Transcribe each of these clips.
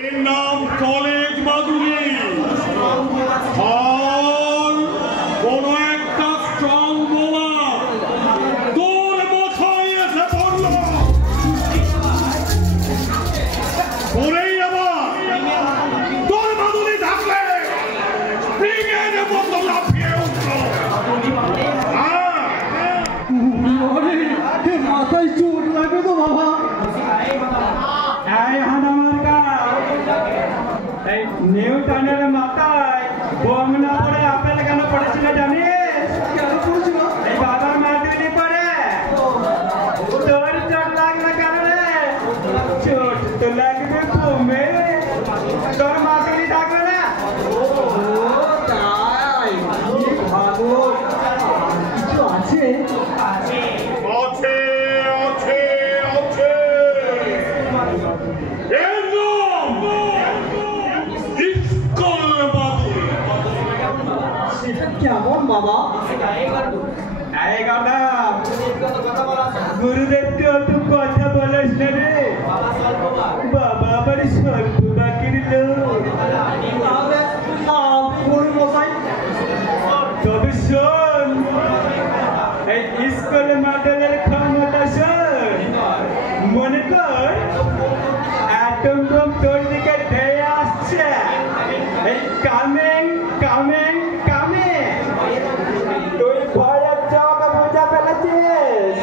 নাম কলেজ মাধুরী আর কোন একটা স্ট্রং বোলা তোর মাথায় এসে পড়ল পরেই আবার তোর মাধুরী থাকলে ব্রিগেডের মতো লাফিয়ে উঠল। মাথায় চোট লাগে তো বাবা। নিউটনের মাথায় বোম না পড়ে আপেল কেন পড়েছিল জানিস? কেন পড়েছিল? এই বাবার মাধুরী পড়ে তোর চোট লাগলো কেন রে? চোট তো লাগবে বোমে, তোর মাধুরী থাকবে না। ও তাই ভালো কিছু আছে? কেমন বাবা? গুরুদেব তো কথা বলিস না রে বাবা, আবার স্বল্প বাকির লোক। তবে শোন, এই স্কুল মডেলের ক্ষমতা শোন, মনে কর অ্যাটম বোম তোর দিকে ধেয়ে আসছে। এই কামিং কামিং কামিং, তুই ভয়ের চোখ বুঝে ফেলেছিস।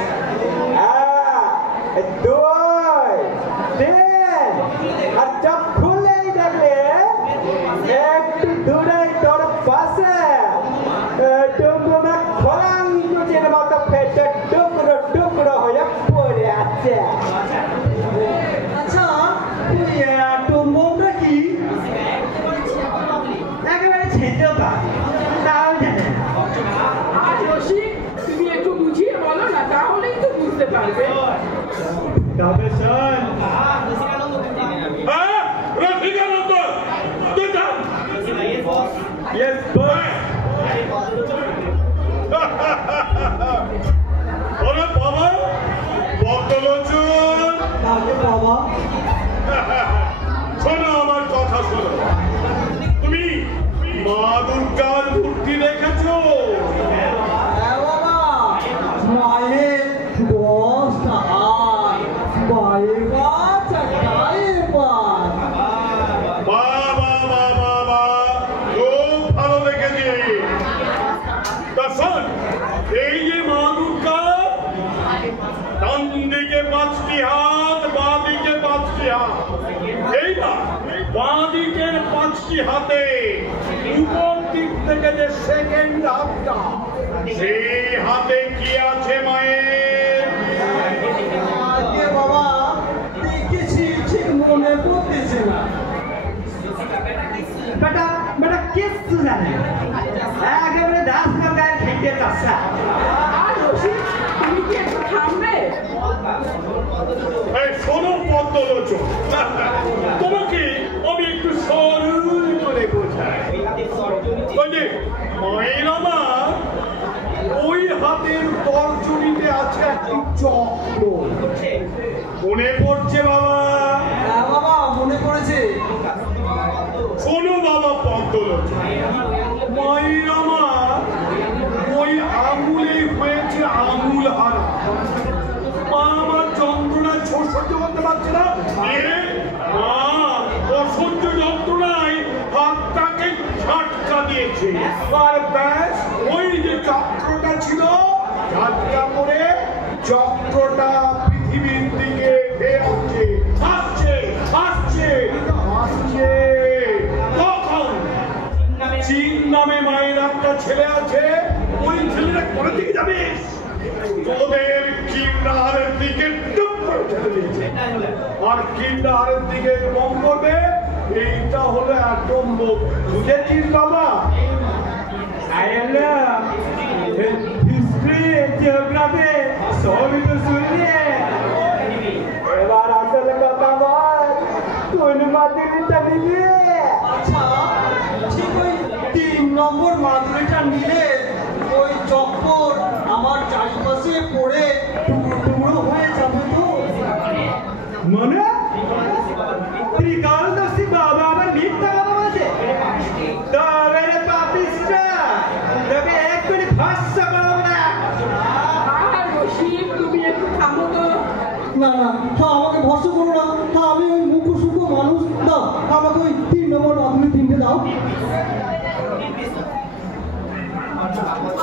1 2 3 আর চোখ খুলেই দেখলে একটু দূরে তোর পাশে টুকরো খোলাং কুচির মতো ফেটে টুকরো টুকরো হয়ে পড়ে আছে। আচ্ছা তুই অ্যাটম বোমটা কি? একেবারে ছেঁচো তা, তাও জানে না। আজ রসিক, তুমি একটু বুঝিয়ে বলো না, তাহলেই তো বুঝতে পারবে। তবে শোন, রসিকানন্দ তুই থাম। Yes boss. ওরে বাবা বদলোচন, বাবা শোনো আমার কথা শোনো। তুমি মা দুর্গার মূর্তি দেখেছো? বাবা মায়ের 10টা হাত, মায়ের বাচ্চা গায়ে পান। বাবা বাবা বাবা খুব ভালো দেখেছি। তা শোন, এই যে মা দুর্গা, ডান দিকে 5টি হাত, বাঁ দিকে 5টি হাত। এইবার বাঁ দিকের 5টি হাতে উপর দিক থেকে যে সেকেন্ড হাতটা, সেই হাতে কি আছে মায়ের? আগে বাবা দেখেছি, ঠিক মনে পড়তেছে না। বেটা বেটা কিচ্ছু জানে একেবারে দাস গায়ে খেতে চাষা। আর রসিক, তুমি কি একটু থামবে? এই শোনো পদ্মলোচন, তোমাকে আমি একটু সরল করে বোঝাই। ওই যে মায়ের আমার ওই হাতের তর্জনীতে আছে একটি চক্র, মনে পড়ছে বাবা? হ্যাঁ বাবা মনে পড়েছে। শোনো বাবা পদ্মলোচন, মায়ের আমার ওই আঙুলে হয়েছে আঙুল হারা। মা আমার যন্ত্রণা সহ্য করতে পারছে না, মা অসহ্য যন্ত্রণায় হাতটাকে ঝাটকা দিয়েছে। আর ব্যাস ওই যে চক্রটা ছিল, ঝাটকা করে চক্রটা পৃথিবীর দিকে আসছে আসছে আসছে আসছে। তখন চীন নামে মায়ের একটা ছেলে আছে, ওই ছেলেটা কোন দিকে যাবে? তোদের কিন্ডারের দিকে ডুব করে ছেড়ে দিয়েছে, আর কিন্ডারের দিকে বম করবে। এইটা হলো অ্যাটম বোম, বুঝেছিস বাবা? হিস্ট্রি জিওগ্রাফি সবই তো শুনলে, এবার আসলে কথা বল, কোন মাদুরিটা নিলে? আচ্ছা ঠিক ওই 3 নম্বর মাদুরিটা নিলে ওই চক্কর আমার চারিপাশে পড়ে টুকরো টুকরো হয়ে যাবে তো? মানে ত্রিকালদর্শী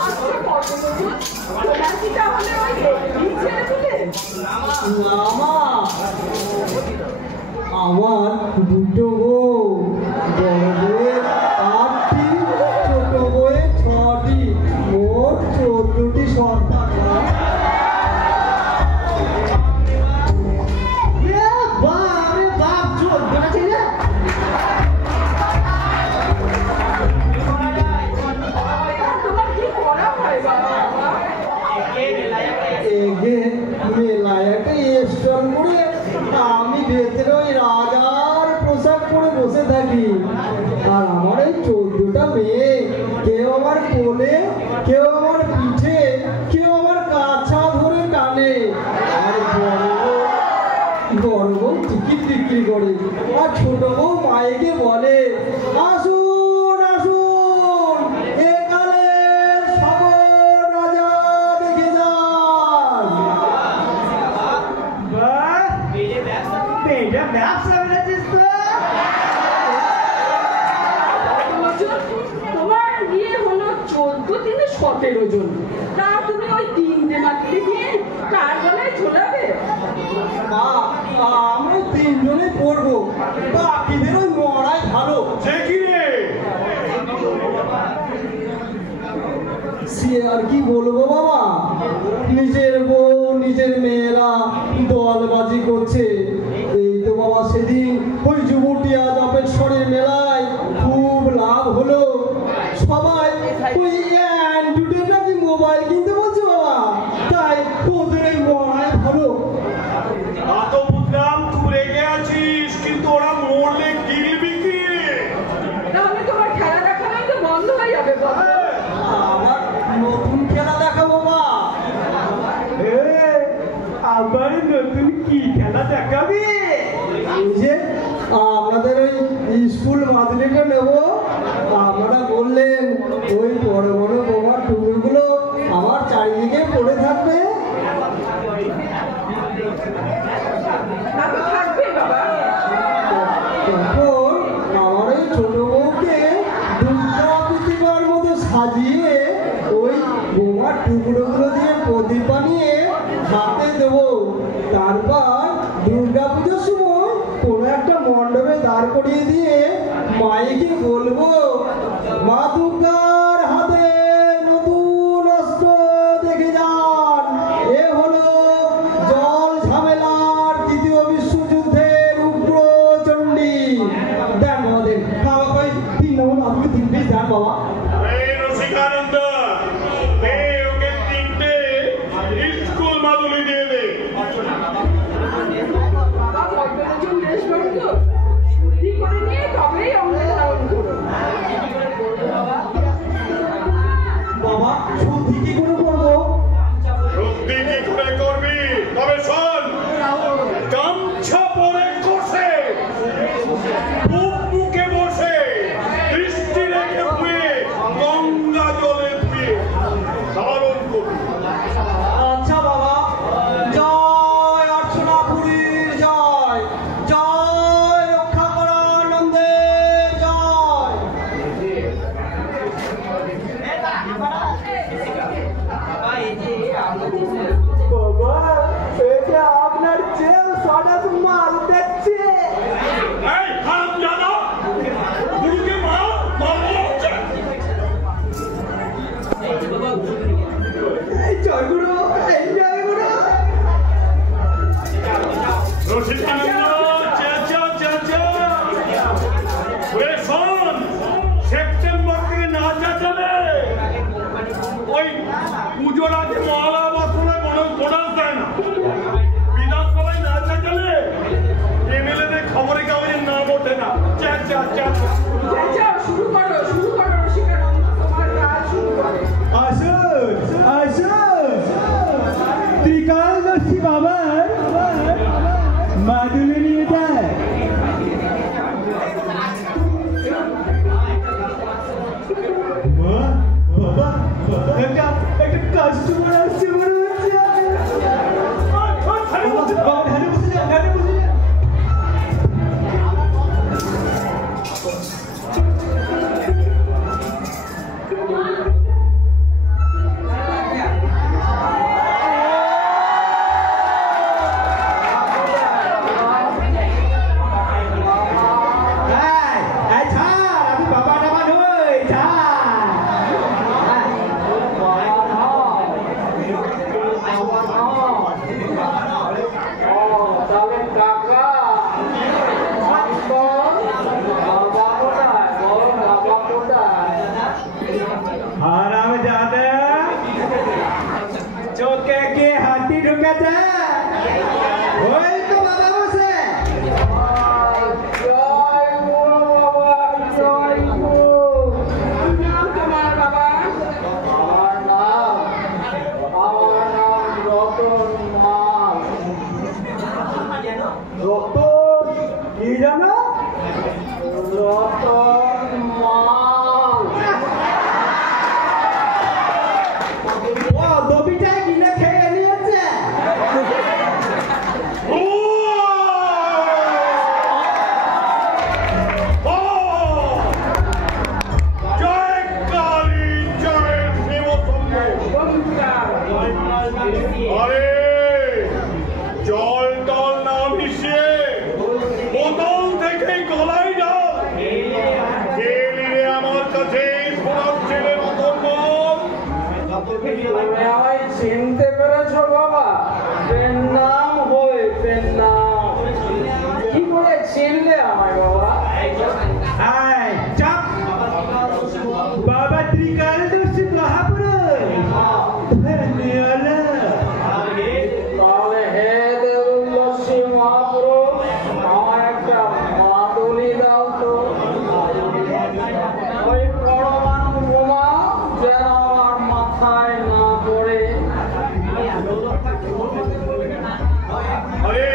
আচ্ছা পদ্মলোচন, তোমার কি তাহলে ওই এই ছেলে তুলে? না মা, আমার দুটো বউ, বড় বউয়ের 8টি, ছোট বউয়ের 6টি, মোট 14টি সন্তান। তোমার কি করা হয় বাবা? মেলায় একটা স্টল করে আমি ভেতরে ওই রাজার পোশাক পরে বসে থাকি। আর আমার এই 14টা মেয়ে, কেউ আমার কোলে, কেউ আমার পিঠে, কেউ আমার কাছা ধরে টানে। আর বড় বউ টিকিট বিক্রি করে, আর ছোট বউ মায়েকে বলে, আসুন আসুন, একালের সবর রাজা দেখে যান। বাহ, এটা ব্যবসা বেড়েছিস তো? পদ্মলোচন, তোমার বিয়ে হলো 14 দিনে 17 জন। তা তুমি ওই 3টে মাটিতে দিয়ে কার গলায় ঝোলাবে? মা, আমরা 3 জনে পড়বো, বাকিদের ওই মরাই ভালো। সে কি রে? সে আর কি বলবো বাবা, নিজের বউ নিজের মেয়েরা দলবাজি করছে। এই তো বাবা সেদিন ওই যুবটিয়া জপেশ্বরের মেলায় খুব লাভ হলো। সবাই ওই অ্যান্ড্রয়েডের নাকি মোবাইল কিনতে বলছে বাবা, তাই তোদের এই মরাই ভালো। তা তো বুঝলাম তুই রেগে আছিস, কিন্তু ওরা মরলে গিলবি কি? তাহলে তোমার খেলা দেখানোই তো বন্ধ হয়ে যাবে বাবা। আমার নতুন খেলা দেখাবো মা। আবার নতুন কি খেলা দেখাবি? এই যে আপনাদের ওই স্কুল মাধ্যমিকটা নেব, আপনারা বললেন ওই বড় বড় বোমার টুকরোগুলো আমার চারিদিকে পড়ে থাকবে। তা তো থাকবে বাবা। তখন আমার ওই ছোট বউকে দুর্গা প্রতিমার মতো সাজিয়ে ওই বোমার টুকরোগুলো দিয়ে প্রদীপ বানিয়ে হাতে দেবো। তারপর দুর্গা পুজোর সময় কোনো একটা মণ্ডপে দাঁড় করিয়ে দিয়ে মাইকে বলবো, মা দুর্গার হাতে নতুন অস্ত্র দেখে যান। এ হলো জল ঝামেলার 2য় বিশ্বযুদ্ধের উগ্র চণ্ডী। দেন বাবা, দেন আমাকে ওই 3 নম্বর মাধ্যমিক 3 পিস দেন বাবা। এই রসিকানন্দ, দে ওকে 3টে স্কুল মাদুলি দিয়ে দে। বাবা পদ্মলোচন দেশবাবু তো শুদ্ধি করে নিয়ে তবেই অঙ্কে ধারণ করো। বাবা শুদ্ধি কি করে করবো? সত্যি কি করে করবি? তবে শোন, গামছা পরে কষে, বুক বুকে বসে, দৃষ্টি রেখে ধুয়ে, গঙ্গা জলে ধুয়ে ধারণ করবি। আচ্ছা বাবা, জয় অর্চনাপুরীর জয়, জয় রক্ষা করানন্দের জয়। বাবা, এটা আপনার চেয়েও সরাস মাল দেখছে। এই হারামজাদা, গুরুকে মার, মারবো হচ্ছে। এই জয়গুরু, এই জয়গুরু। রসিকানন্দ, চেঁচা, চেঁচা। ওরে শোন, সেপ্টেম্বর থেকে না চেঁচালে ওই পুজোর আগে মহালয়া বছরে বোনাস দেয় না। বিধানসভায় না চেঁচালে এমএলএদের খবরে কাগজের নাম ওঠে না। চেঁচা, চেঁচা। চেঁচাও, শুরু করো রসিকানন্দ, তোমার কাজ শুরু করো। আসুন, আসুন। ত্রিকালদর্শী বাবার মাদুলি নিয়ে যায়। মা, বাবা, একটা কাস্টমার আসছে মনে হচ্ছে। বাবা, ধারে বসে যান, ধারে বসে যান। রাজা ওই তো বাবা বসে নাম তোমার বাবা? রতন কি জানো ও দবিটাই কিনে খেয়ে নিয়েছে জয় কালী, জয় শিবশম্ভ। আরে জল টল না মিশিয়ে বোতল থেকেই গলায় যাও। কে নিলে আমার কাছে শোনাচ্ছিলে রতন বল? চিনতে পেরেছো বাবা? পেন নাম হয়ে পেন নাম কি করে চিনলে আমায় বাবা? আয় চাপ বাবা ত্রিকালদর্শী মহাপুরুষ ধন্যওয়ালা তাহলে হে দেউলসী মহাপুরুষ আমায় একটা মাদুলি দাও তো। ওই পরমাণু বোমা যেন আমার মাথায় না পড়ে। আরে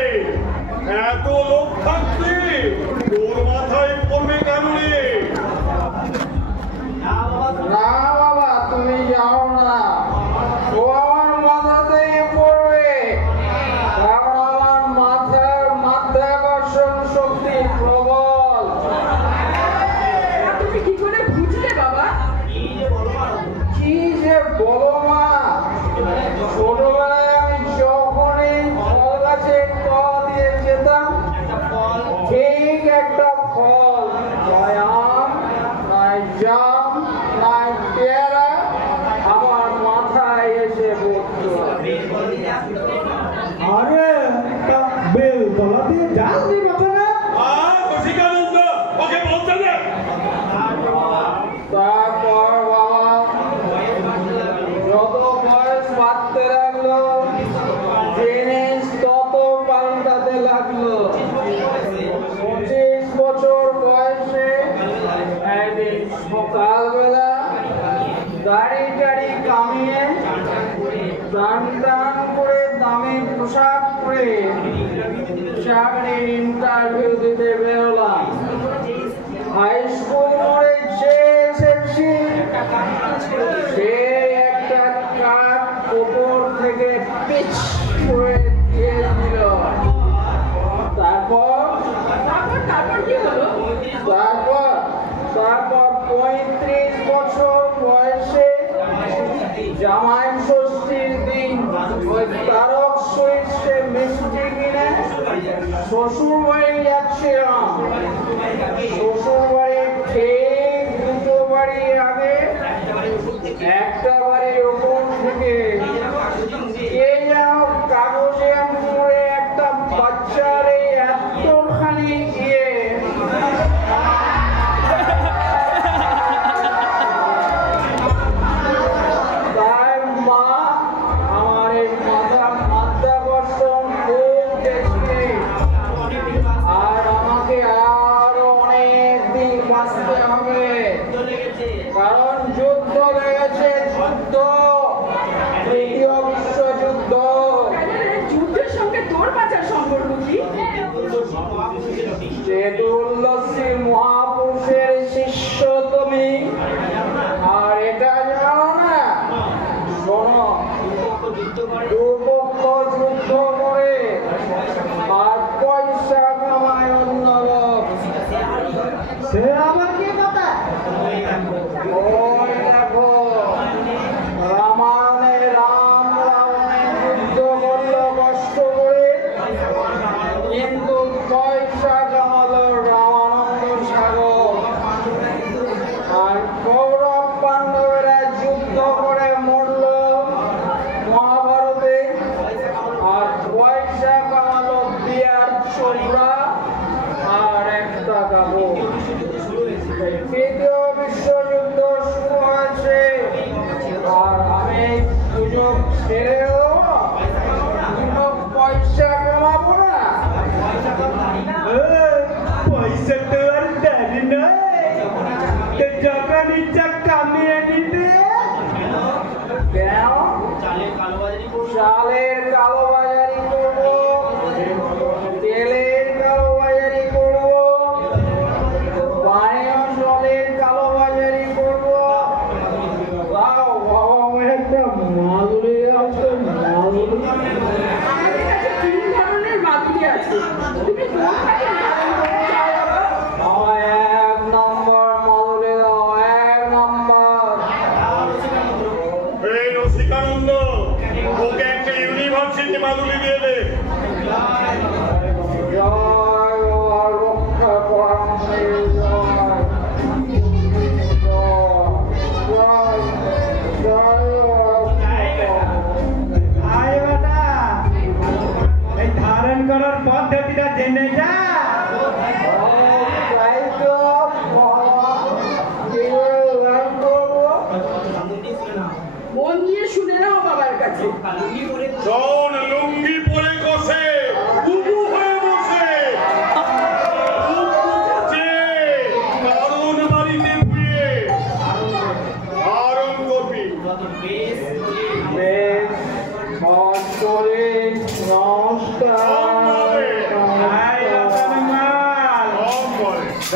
এত লোক থাকতে তোর মাথায় পড়বে কেন রে? না বাবা তুমি যাও না, ও আমার মাথাতেই পড়বে, কারণ আমার মাথার মাধ্যাকর্ষণ শক্তি প্রবল। তুমি কি করে বুঝলে বাবা? কি যে বলো মা, ছোটবেলায় আমি যখনই ফল গাছে টল দিয়ে যেতাম, ঠিক একটা ফল, নয় আম নয় জাম নয় পেয়ারা আমার মাথায় এসে পড়তো। আরে তা বেলতলা দিয়ে জাল দিবা না রসিকানন্দ ওকে বলতে দে। তারপর বাবা যত বয়স বাড়তে লাগলো, জিনিস তত পাল্টাতে লাগলো। 25 বছর বয়সে একদিন সকালবেলা দাড়ি টাড়ি কামিয়ে টান টান করে দামি পোশাক পরে চাকরির ইন্টারভিউ দিতে বেরোলাম। হাই স্কুল মোড়ে যে এসেছি, সে একটা কাঠ ওপর থেকে পিচ করে দিয়ে দিল। তারপর কি হলো? তারপর 35 বছর বয়সে জামাই ষষ্ঠীর দিন ওই তারক সুইটসে মিষ্টি কিনে শ্বশুর বাড়ি যাচ্ছিলাম। শ্বশুর বাড়ির ঠিক দুটো বাড়ি আগে একটা বাড়ির ওপর থেকে কে যেন কাগজে মুড়ে একটা বাচ্চার এই এতখানি গিয়ে তার মা আমার এই মাধ্যাকর্ষণ খুব বেশি, আর আমাকে আরো অনেক দিন বাঁচতে হবে, কারণ যুদ্ধ লেগেছে, যুদ্ধ, তৃতীয় বিশ্বযুদ্ধ। যুদ্ধের সঙ্গে তোর বাঁচার সম্পর্ক কি? চেতুর্লসী মহাপুরুষের শিষ্য তুমি, আর এটা জানো না? শোনো, দুপক্ষ যুদ্ধ করে আর পয়সা কামায় অন্য লোক। সে আবার কি কথা ওই দেখো, রামায়ণে রাম রাবণে যুদ্ধ করলো কষ্ট করে, কিন্তু পয়সা কামালো রামানন্দ সাগর। আর কৌরব পাণ্ডবেরা যুদ্ধ করে মরল মহাভারতে, আর পয়সা কামালো দিয়ার চোপড়া আর একটা কাপড়। তৃতীয় বিশ্বযুদ্ধ শুরু হয়েছে, আর আমি সুযোগ ছেড়েও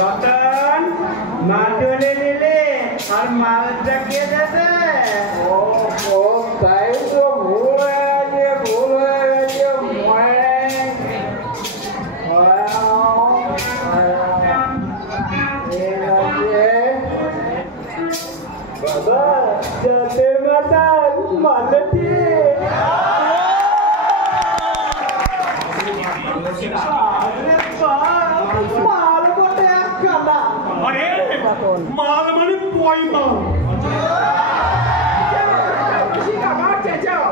রতন মাটুলে নিলে আর মালটা কে দেবে? ও তাই তো ভুল হয়ে গেছে বাবা যাতে মাতাল মালটি মাল বটে এক কালা। আরে মাল মানে পয়মা। আবার চেঁচাও।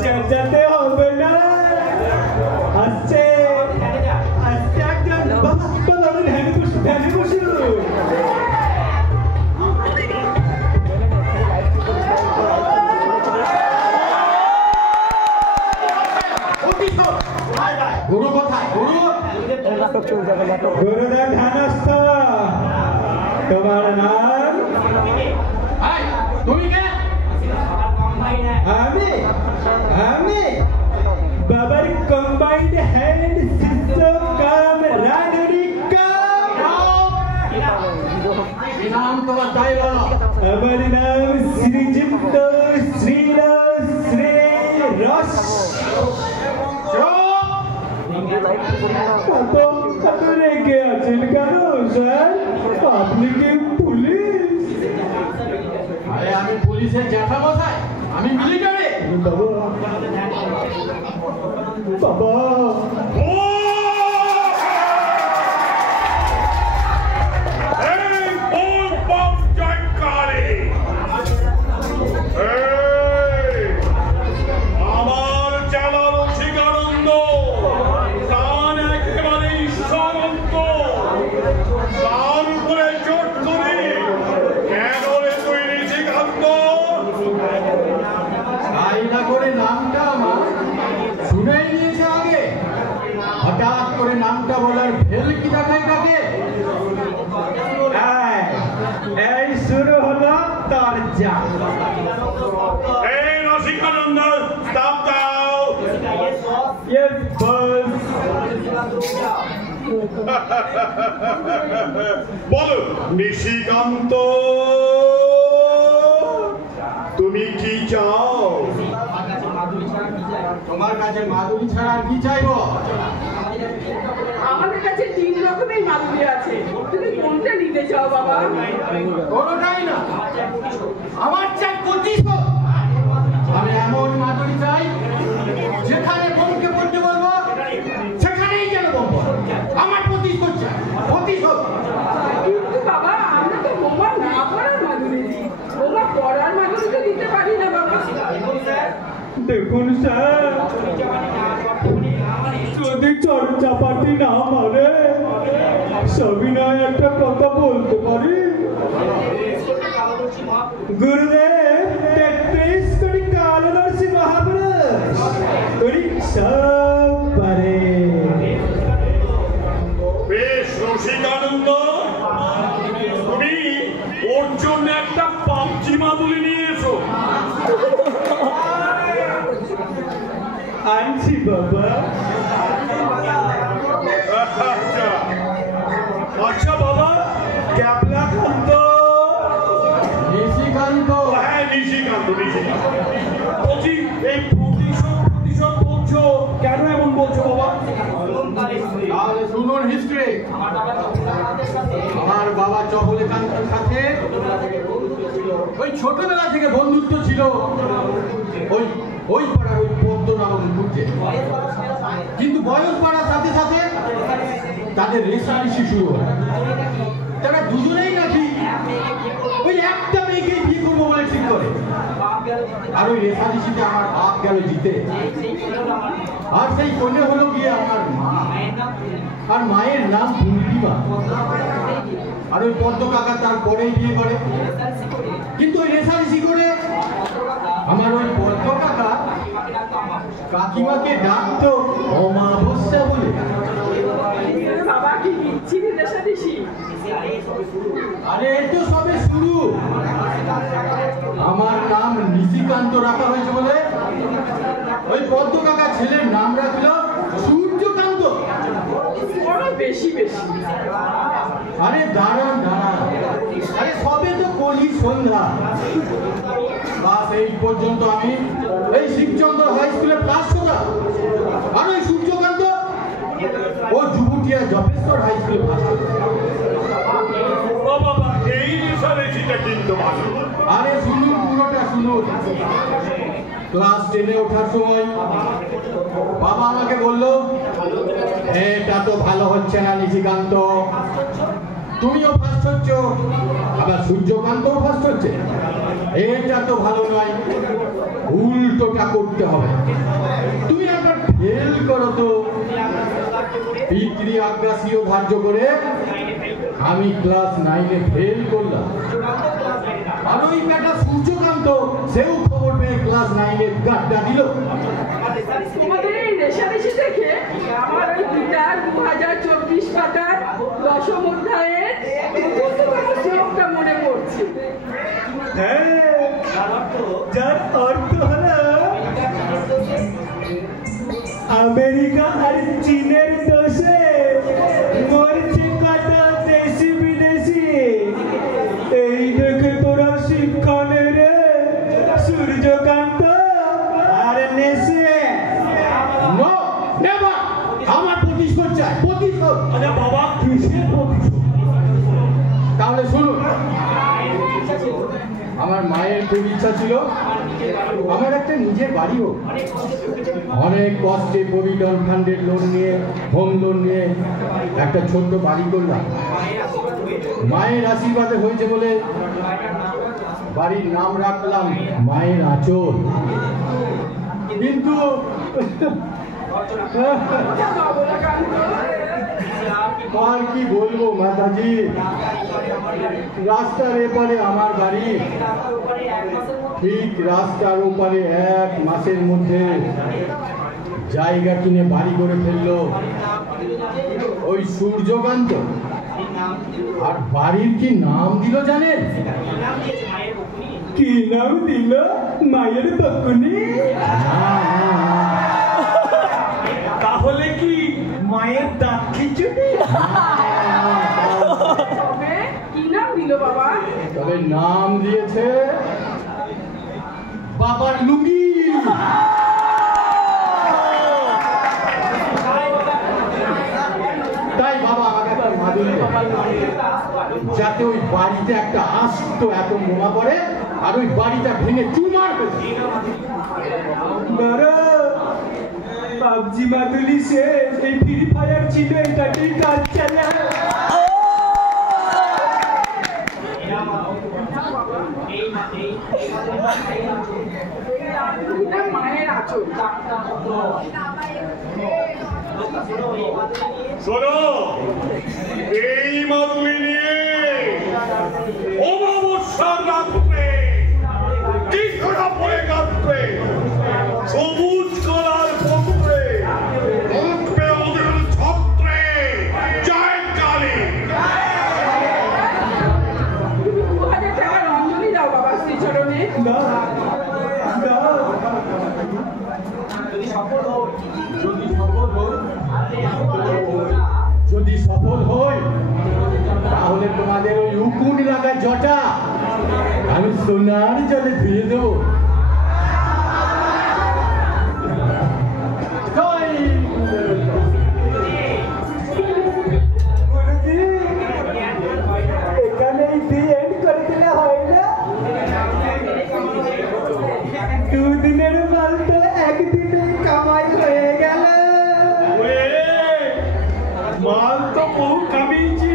চেঁচাতে হবে না। আসছে আসছে একজন। বাবা বাবা ধ্যানে বসু ধ্যানে বসু। গুরু কোথায়? গুরুদেব ধ্যানস্থ। তোমার নাম? তুমি কে? আমি আমি বাবার কম্বাইন্ড হ্যান্ড সিস্টেম কাম রাগড়ি কাম। নাম তোমার তাই বলো। আমার নাম শ্রীযুক্ত শ্রীরাম শ্রী রস। কত রেগে আছেন কেন স্যার? আপনি কি পুলিশ? আরে আমি পুলিশের জ্যাঠামশাই, আমি মিলিটারি। বাবা আমার চালানো শিকানন্দ প্রাণ একেবারে ঈশ্বরন্ত, তার উপরে চোট করে কেন রে তুই ঋষিকান্ত? তাই না করে নামটা আমার শুনেই নিয়েছে আগে। হঠাৎ করে নামটা বলার ভেল কি দেখায় কাকে? এই শুরু হলো তোর যা। এই রসিকানন্দ স্টপ দাও। Yes, boss. বলো নিশিকান্ত, তুমি কি চাও? তোমার কাছে মাধুরী ছাড়া আর কি চাইবো? আমাদের কাছে 3 রকমের মাদুরি আছে, তুমি কোনটা নিতে চাও বাবা? কোনোটাই না, আমার চাই প্রতিশোধ। আমি এমন মাধুরী চাই যেখানে বোনকে বলতে বলবো সেখানেই যেন বলবো আমার প্রতিশোধ চাই, প্রতিশোধ। কিন্তু বাবা আমরা তো বোমা না পড়ার মাদুরি দিই, বোমা পড়ার মাদুরি তো দিতে পারি না বাবা। দেখুন স্যার, যদি চর্চাপাতি না মানে সবিনয় একটা কথা বলতে পারি। গুরুদেব 33 কোটি কালদর্শী মহাপুরুষ উনি সব পারে। বেশ রসিকানন্দ, তুমি ওর জন্য একটা পাবজি মাদুলি নিয়ে এসো। আনছি বাবা। আচ্ছা বাবা, ক্যাপলা কান্ত। নিশিকান্ত। হ্যাঁ নিশিকান্ত, নিশিকান্ত। বলছি এই প্রতিশোধ বলছো কেন, এমন বলছো বাবা? তাহলে শুনুন হিস্ট্রি। আমার বাবা চকলেকান্তের সাথে ওই ছোটবেলা থেকে বন্ধুত্ব ছিল, ওই পাড়ার ওই পদ্ম নামক মুহূর্তে। কিন্তু বয়স বাড়ার সাথে সাথে তাদের রেষারেষি শুরু হয়। তারা দুজনেই নাকি ওই একটা মেয়েকেই বিয়ে করবো বলে ঠিক করে। আর ওই রেষারেষিতে আমার বাপ গেল জিতে। আর সেই কন্যা হলো গিয়ে আমার মা, আর মায়ের নাম পূর্ণিমা। আর ওই পদ্ম কাকা তারপরেই বিয়ে করে। কিন্তু ওই রেষারেষি করে আমার ওই পদ্ম কাকা কাকিমাকে ডাকতো অমাবস্যা বলে। বাবা কি বিচ্ছিরি রেষারেষি? আরে এ তো সবে শুরু। আমার নাম নিশিকান্ত রাখা হয়েছে বলে ওই পদ্ম কাকা ছেলের নাম রাখলো সূর্যকান্ত। বড় বেশি বেশি বেশি। আরে দাঁড়ান দাঁড়ান, আরে সবে তো কলি সন্ধ্যা। বাস এই পর্যন্ত আমি এই শিবচন্দ্র হাই স্কুলে ক্লাস করা, আর ওই সূর্যকান্ত ও যুবটিয়া জপেশ্বর হাই স্কুলে ক্লাস করা। ও বাবা, এই রেশারেশিটা কিন্তু ভালো। আরে শুনুন, পুরোটা শুনুন। ক্লাস 10-এ ওঠার সময় বাবা আমাকে বললো, এটা তো ভালো হচ্ছে না নিশিকান্ত, তুমিও ফার্স্ট হচ্ছ, আবার সূর্যকান্তও ফার্স্ট হচ্ছে, এটা তো ভালো নয়, উল্টোটা করতে হবে, তুমি একবার ফেল করো তো। পিতৃ আজ্ঞাসীও ধার্য করে আমি ক্লাস 9-এ ফেল করলাম। আর ওই বেটা সূর্যকান্ত সেও খবর পেয়ে ক্লাস 9-এ গাড্ডা দিল। তোমাদের এই রেশারেশি দেখে আমার ওই গীতার 2024 পাতার 10ম অধ্যায়ের শ্লোকটা মনে পড়ছে। হ্যাঁ, যার অর্থ হলো আমেরিকা আর চীনের দোষে মরছে কত দেশি বিদেশি, এই দেখে তোরা শিক্ষা নে রে সূর্যকান্ত আর নেশে। নো, নেভার, আমার প্রতিশোধ চাই, প্রতিশোধ। আরে বাবা, কিসের প্রতিশোধ? তাহলে শুনুন, আমার মায়ের খুব ইচ্ছা ছিল আমার একটা নিজের বাড়ি হোক। অনেক কষ্টে প্রভিডেন্ট ফান্ডের লোন নিয়ে, হোম লোন নিয়ে একটা ছোট্ট বাড়ি করলাম। মায়ের আশীর্বাদে হয়েছে বলে বাড়ির নাম রাখলাম মায়ের আঁচল। কিন্তু আর কি বলবো মাতাজি, রাস্তার এপারে আমার বাড়ি, ঠিক রাস্তার ওপারে 1 মাসের মধ্যে জায়গা কিনে বাড়ি করে ফেললো ওই সূর্যকান্ত। আর বাড়ির কি নাম দিল জানেন? কি নাম দিল? মায়ের বকুনি? তাহলে কি মায়ের দাঁত খিচুড়ি? তবে কি নাম দিল বাবা? তবে নাম দিয়েছে বাবার লুঙ্গি। তাই বাবা আমাকে একটা মাদুলি যাতে ওই বাড়িতে একটা আস্ত এত বোমা পড়ে আর ওই বাড়িটা ভেঙে চুরমার হয়ে যায়। পাবজি মাদুলি শেষ, এই ফ্রি ফায়ার ছিল, এটাকেই কাজ চালা। মায়ের আঁচল। শোনো, এই মাদুলি নিয়ে অমাবস্যার রাত্রে কৃষ্ণরা পড়ে কাঁদবে, সবুজ কলার পত্রে উঠবে ওদের ছত্রে, জয় কালী। তুমি 2000 টাকার অঞ্জলি দাও বাবা শ্রীচরণে। যদি সফল হই তাহলে তোমাদের ওই উকুন লাগা জটা আমি সোনার জলে ধুয়ে দেবো। এখানেই দিয়ে এন্ড করে দিলে হয় না? 2 দিনের মাল তো 1 দিনে কামাই হয়ে গেল। মাল তো বহু কামিয়েছি,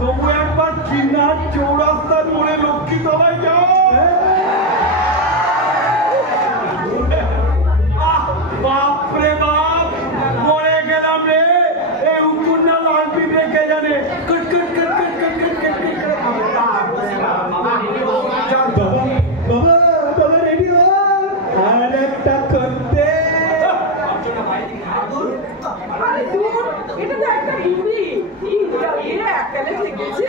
তবু একবার চিন্নার চৌরাস্তার মোড়ে লক্ষ্মী তলায় যাও। বাপরে বাপ, মরে গেলাম রে। এই উকুন না লাল পিঁপড়ে কে জানে, কট কট কট কট কট কট কট কট করে খাবে। বাবা রেডি হো, আর একটা করতে। আরে দূর, এটা তো একটা বুড়ি। এককালে থেকেছে,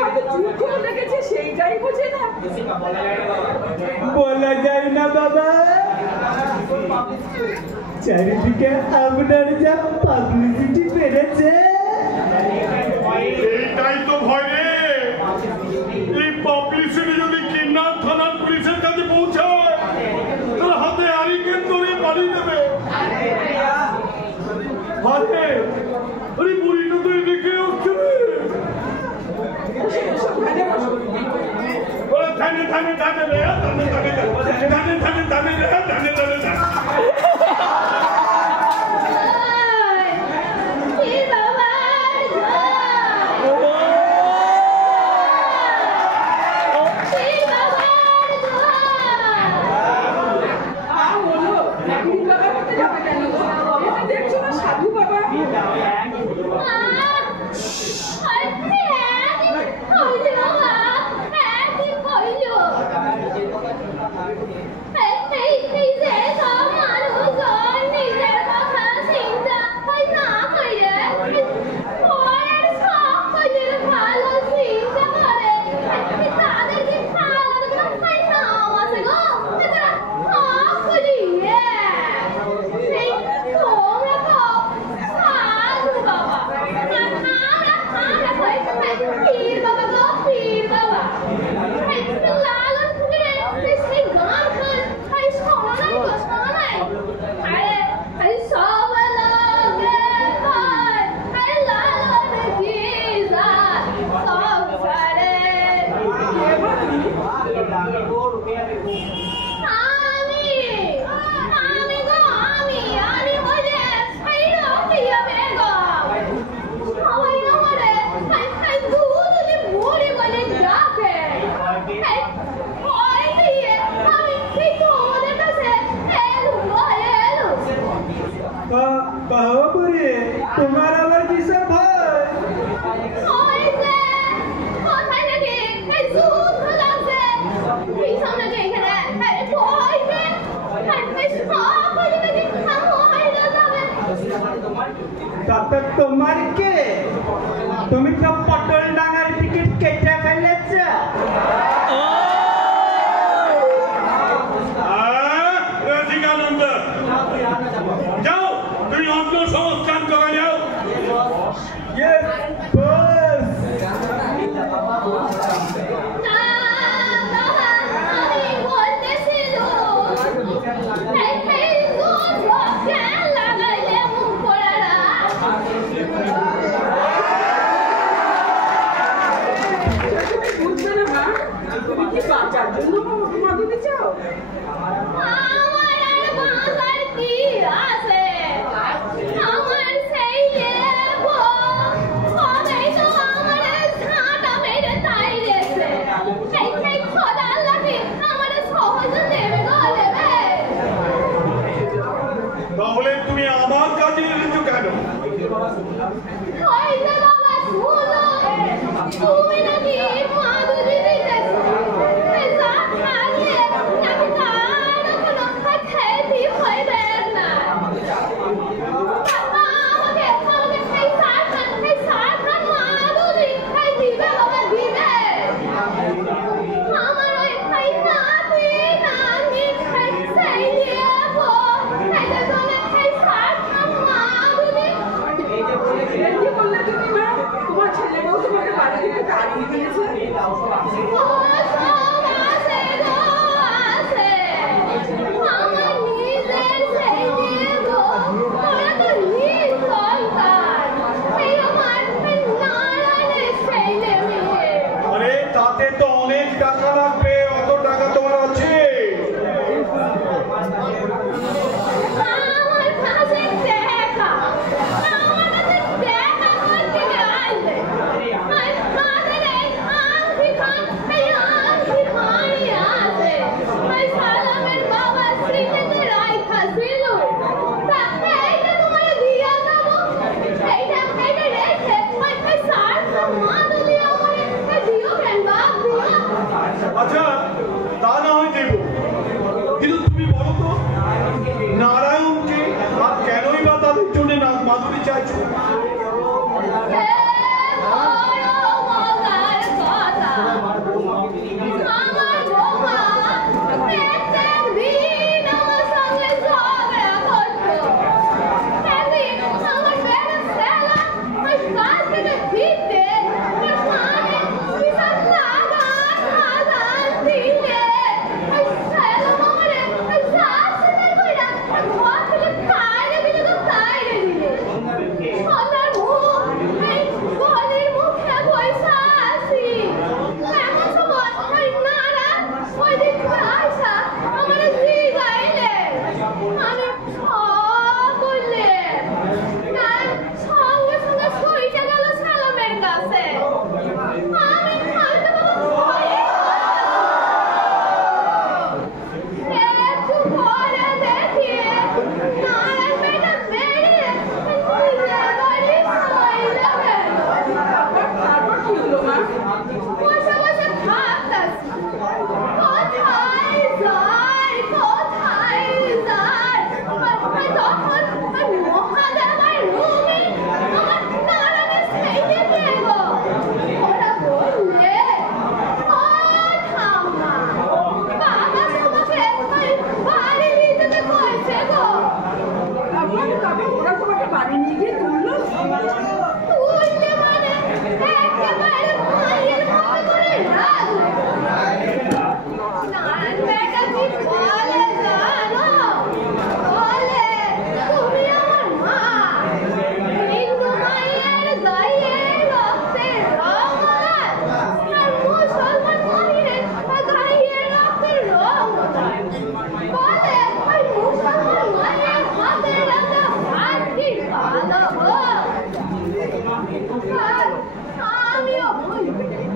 হয়তো যুদ্ধ লেগেছে, সেইটাই বোঝে না। বলা যায় না বাবা, চারিদিকে আপনার যা পাবলিসিটি বেড়েছে, এটাই তো ভয় রে, এই পাবলিসিটি যদি কিন্নার থানার পুলিশের কাছে পৌঁছায় তার হাতে হারিকেন ধরে পালিয়ে দেবে। আরে আরে বুড়িটা তো এদিকে আসছে রে। থানে থানে থানে রে, থানে থানে থানে থানে থানে রে, থানে থানে থানে। তোমার আবার কিসের ভয়? তাতে তোমার কে? তুমি তো পটল ডাঙার টিকিট কেটে ফেলেছ। রসিকানন্দ যাও, তুমি অন্য সংস্থান করে যাও। বাঁচার জন্য মাদুলি চাও? আমার আর বাঁচার কি আছে? আমার সেই লেবো কবেই তো আমার ঝাঁটা মেরে তাইরেছে। সেই খোদার লাগে আমার সহজ দেবে গো দেবে। তাহলে তুমি আমার কাছে এসেছো কেন? ওই যে বাবা শুনো, তুমি নাকি মাদুলি দিতেছো। যা খাইয়ে নাকি তা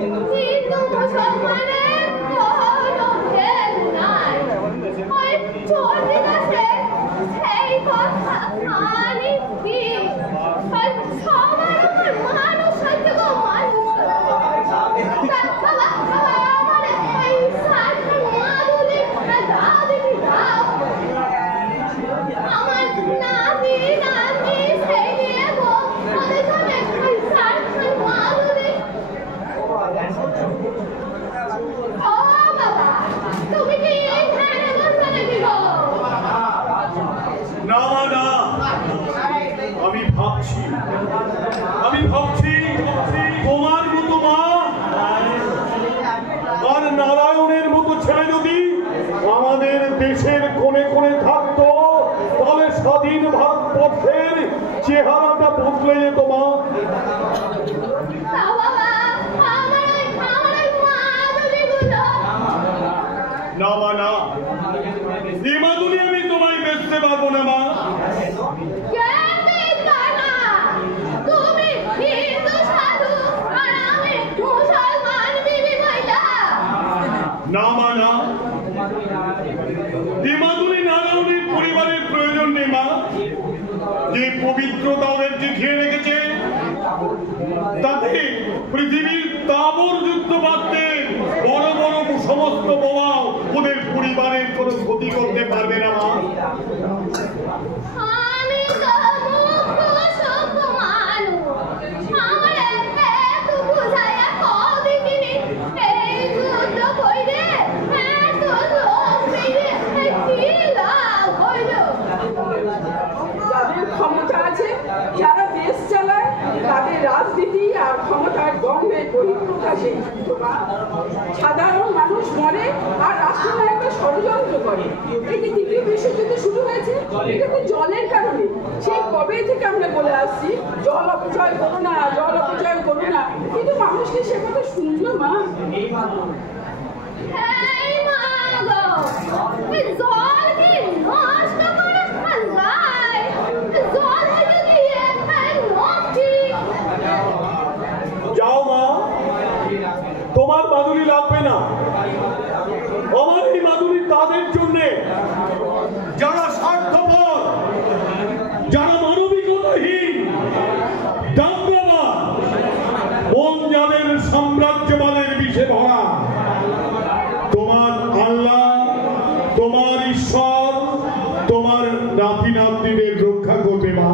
কিন্তু মুসলমানের কোনো ভেদ নাই। ওই চণ্ডী দাসের সেই কথা খালি কি সবার আমার মানুষ হচ্ছে গো মানুষ। বাবা আমার এই সাধন মাদুলি দাও দেখি দাও। আমার নাতি নাতি সেই নিয়ে গো ওদের জন্য ওই সাধন মাদুলি। ও বাবা তুমি কি এই ধানে বসে নাকি গো? না না, আমি ভাবছি তোমার মতো মা আর নারায়ণের মতো ছেলে যদি আমাদের দেশের কোণে কোণে থাকতো তাহলে স্বাধীন ভারতবর্ষের চেহারাটা বদলে যেত মা। না মা না, এই মাদুলি আমি তোমায় বেচতে পারবো না মা। না মা না, এই মাদুলি নারায়ণের পরিবারের প্রয়োজন নেই মা। যে পবিত্রতা ওদেরকে ঘিরে রেখেছে তাতে পৃথিবীর তাবর যুদ্ধ বাদতে বড় বড় সমস্ত বোমাও ওদের পরিবারের কোনো ক্ষতি করতে পারবে না মা। যাদের ক্ষমতা আছে, যারা দেশ চালায়, তাদের রাজনীতি আর ক্ষমতার দ্বন্দ্বের বহিঃপ্রকাশে সাধারণ মানুষ মরে আর রাষ্ট্রনায়করা ষড়যন্ত্র করে। এই যে দ্বিতীয় বিশ্বযুদ্ধ শুরু হয়েছে, এটা তো জলের কারণে। সেই কবে থেকে আমরা বলে আসছি জল অপচয় করো না, জল অপচয় করো না, কিন্তু মানুষকে সে কথা শুনলো মা? যাও মা, তোমার মাদুলি লাগবে না। আমার এই মাদুলি তাদের জন্য যারা স্বার্থপর, যারা মানবিকতাহীন, দাঙ্গাবাজ, মন যাদের সাম্রাজ্যবাদের বিষে ভরা। তোমার আল্লাহ, তোমার ঈশ্বর তোমার নাতি নাতনিদের রক্ষা করবে মা।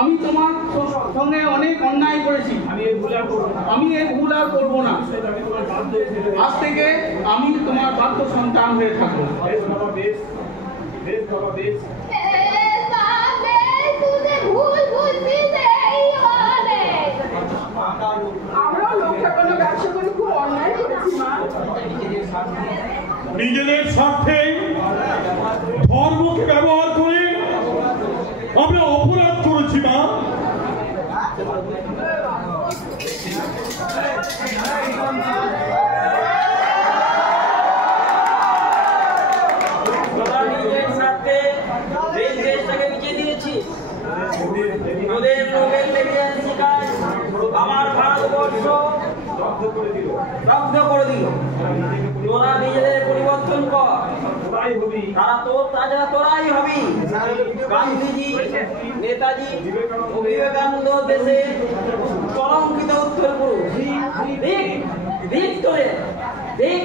আমি তোমার সঙ্গে অনেক অন্যায় করেছি, আমি এই ভুল আর করবো না। আজ থেকে আমি তোমার বাধ্য সন্তান হয়ে থাকবো। আমরাও লোকটা কোনো ব্যবসা করে খুব অন্যায় করেছি মা। নিজেদের স্বার্থে ধর্মকে ব্যবহার করে আমরা অপরাধ করেছি মা। নিজের স্বার্থে এই দেশটাকে বিছিয়ে দিয়েছি। ওদের লোকের লেগে শিকার আমার ভারতবর্ষ দগ্ধ করে দিল। তোরা নিজেদের পরিবর্তন কর, তারা তোর তাছাড়া তোরাই হবি। গান্ধীজি, নেতাজি, বিবেকানন্দ দেশে কলঙ্কিত উত্তর পুরুষ। দেখ দেখ তোরে দেখ।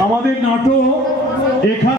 আমাদের নাটক এখানে